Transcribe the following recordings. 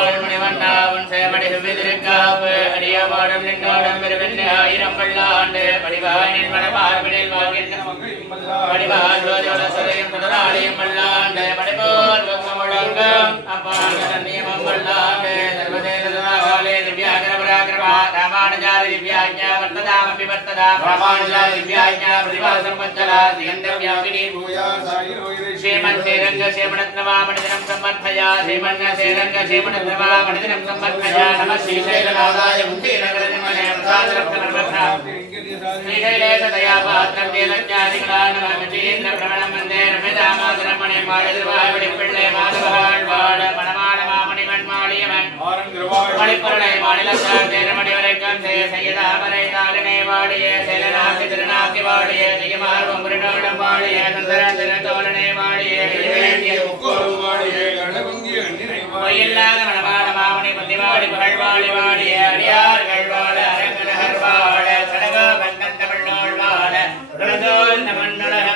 அருள்வாள் மணிவண்ணாவன் சேமடி செவ்விதிருக்காவு அடியவாடும் நின்னோடம் பெருவென்று ஆயிரம் பல்லாண்டு. பழிவாய் நின் மனமார்பினில் வாழ்கின்ற பழிவாய் ஜோதியோட சதையும் முதலாளியும் பல்லாண்டு ராமானுஜாதி திவ்யாஜ்ஞா வர்த்ததாமபி வர்த்ததாம் ராமானுஜாதி திவ்யாஜ்ஞா பிரதிவாசம் வஞ்சலா திகந்தவ்யாபினி ஸ்ரீமன் ஸ்ரீரங்க சேமணத்னவாமணிதினம் சம்மர்ப்பயா ஸ்ரீமன்ன மணிப்பொருளை மாநிலத்தார் தேரமணி வரைக்கும் செய்ய செய்யதாமரை தாளினை வாடிய செலநாக்கி திருநாக்கி வாடிய செய்யமார்வம் புரிநோடம் வாடிய சுந்தரன் திருத்தோழனை வாடிய பொய்யில்லாத மணமான மாமணி பந்திவாடி புகழ்வாடி வாடிய அடியார்கள் வாழ அரங்கநகர் வாழ சடகோ வந்தன் தமிழ்நாள் வாழ பிரதோல் நமன்னுலகம்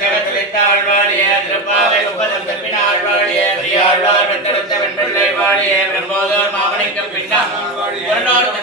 பெருஞ்சகத்திலிட்டாழ்வாழிய திருப்பாவை உபதம் தப்பினாழ்வாழிய பெரியாழ்வார் பெற்றெடுத்த பெண்பிள்ளை வாழிய பிரம்மோதோர் மாமனிக்கு பின்னால் புறநோர்க்கு